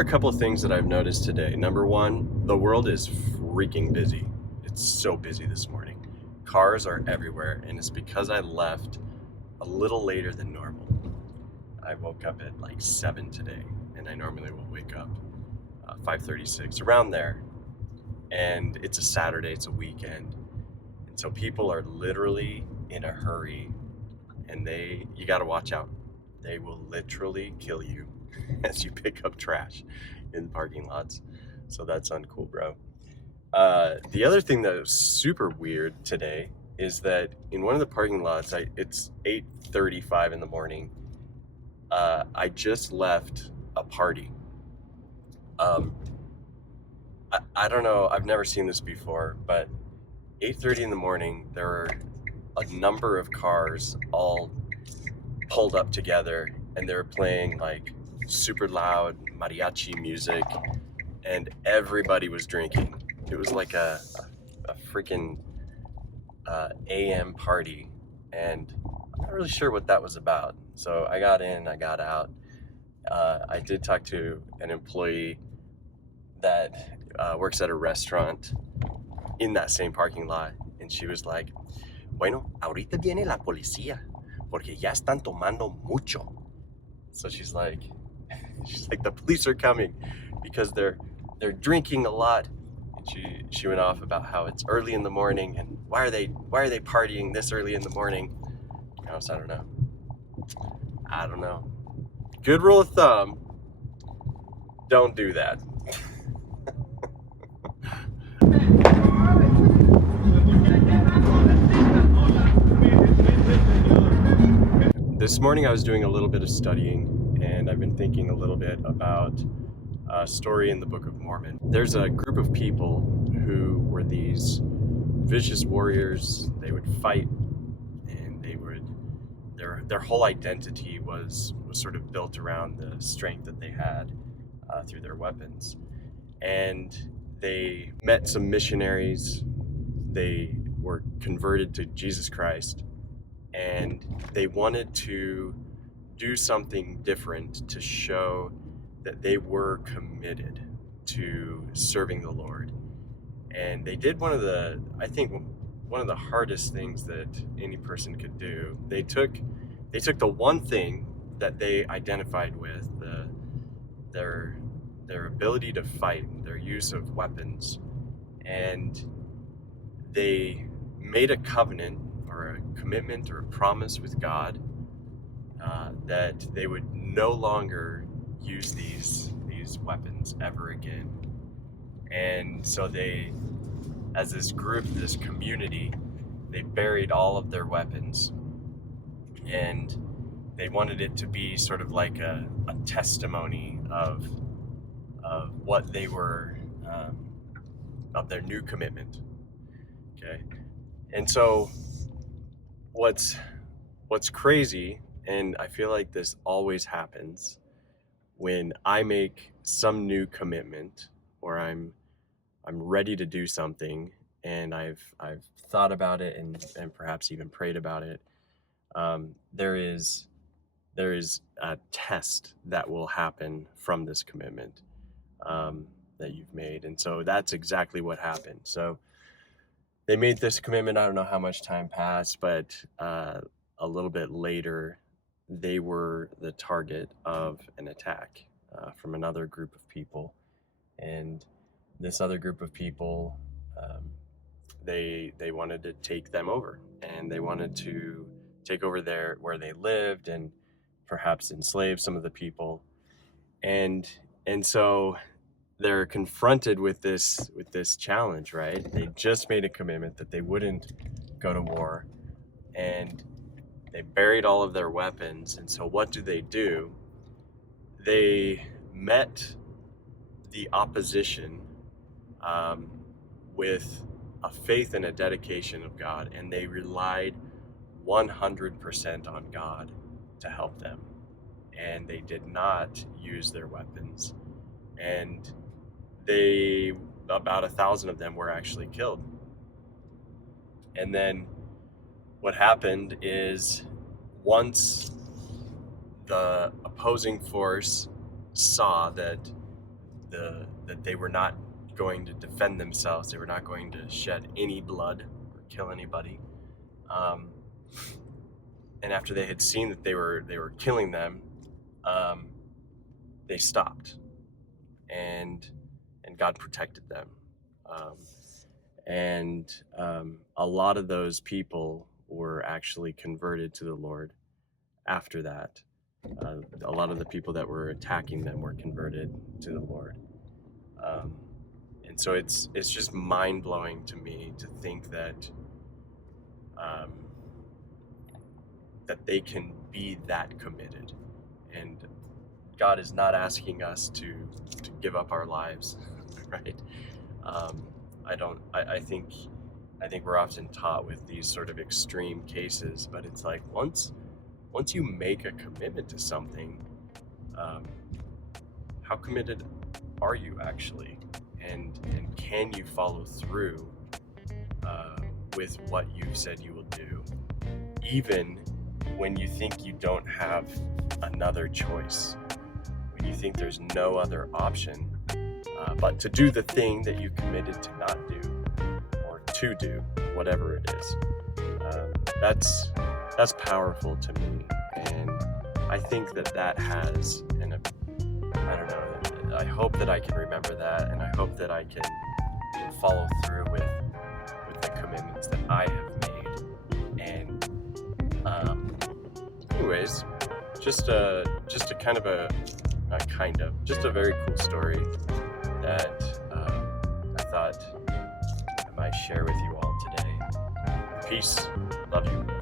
are a couple of things that I've noticed today. Number one, the world is freaking busy. It's so busy this morning. Cars are everywhere, and it's because I left a little later than normal. I woke up at like 7 today, and I normally will wake up 5:36, around there. And it's a Saturday, it's a weekend. And so people are literally in a hurry, and you got to watch out. They will literally kill you as you pick up trash in parking lots. So that's uncool, bro. The other thing that was super weird today is that in one of the parking lots, it's 8:35 in the morning. I just left a party. I don't know, I've never seen this before, but 8:30 in the morning, there were a number of cars all pulled up together, and they were playing like super loud mariachi music, and everybody was drinking. It was like a freaking AM party, and I'm not really sure what that was about. So I got in, I got out. I did talk to an employee that works at a restaurant in that same parking lot, and she was like, bueno, ahorita viene la policía, porque ya están tomando mucho. So she's like, the police are coming because they're drinking a lot. And she went off about how it's early in the morning, and why are they partying this early in the morning? So I don't know. Good rule of thumb, don't do that. This morning I was doing a little bit of studying, and I've been thinking a little bit about a story in the Book of Mormon. There's a group of people who were these vicious warriors. They would fight, and their whole identity was sort of built around the strength that they had through their weapons. And they met some missionaries. They were converted to Jesus Christ, and they wanted to do something different to show that they were committed to serving the Lord. And they did one of the hardest things that any person could do. They took the one thing that they identified with, their ability to fight, their use of weapons, and they made a covenant or a commitment or a promise with God that they would no longer use these weapons ever again. And so they, as this group, this community, they buried all of their weapons, and they wanted it to be sort of like a testimony of what they were, of their new commitment. Okay. And so what's crazy, and I feel like this always happens when I make some new commitment, or I'm ready to do something, and I've thought about it and perhaps even prayed about it. There is a test that will happen from this commitment that you've made. And so that's exactly what happened. So they made this commitment. I don't know how much time passed, but a little bit later, they were the target of an attack from another group of people. And this other group of people, they wanted to take them over, and they wanted to take over where they lived, and perhaps enslave some of the people. And so they're confronted with this challenge, right? They just made a commitment that they wouldn't go to war, and they buried all of their weapons. And so what do? They met the opposition with a faith and a dedication of God, and they relied 100% on God to help them. And they did not use their weapons. And about 1,000 of them were actually killed. And then what happened is, once the opposing force saw that that they were not going to defend themselves. They were not going to shed any blood or kill anybody. And after they had seen that they were killing them, they stopped, and God protected them. A lot of those people were actually converted to the Lord after that. A lot of the people that were attacking them were converted to the Lord. And so it's just mind-blowing to me to think that that they can be that committed. And God is not asking us to give up our lives, right? I think we're often taught with these sort of extreme cases, but it's like once you make a commitment to something, how committed are you actually? And can you follow through with what you've said you will do, even when you think you don't have another choice, when you think there's no other option but to do the thing that you committed to not do, or to do, whatever it is. That's powerful to me, and I think that has, and I don't know, I hope that I can remember that, and I hope that I can follow through with the commitments that I have made. And anyways, just a very cool story that I thought I might share with you all today. Peace. Love you.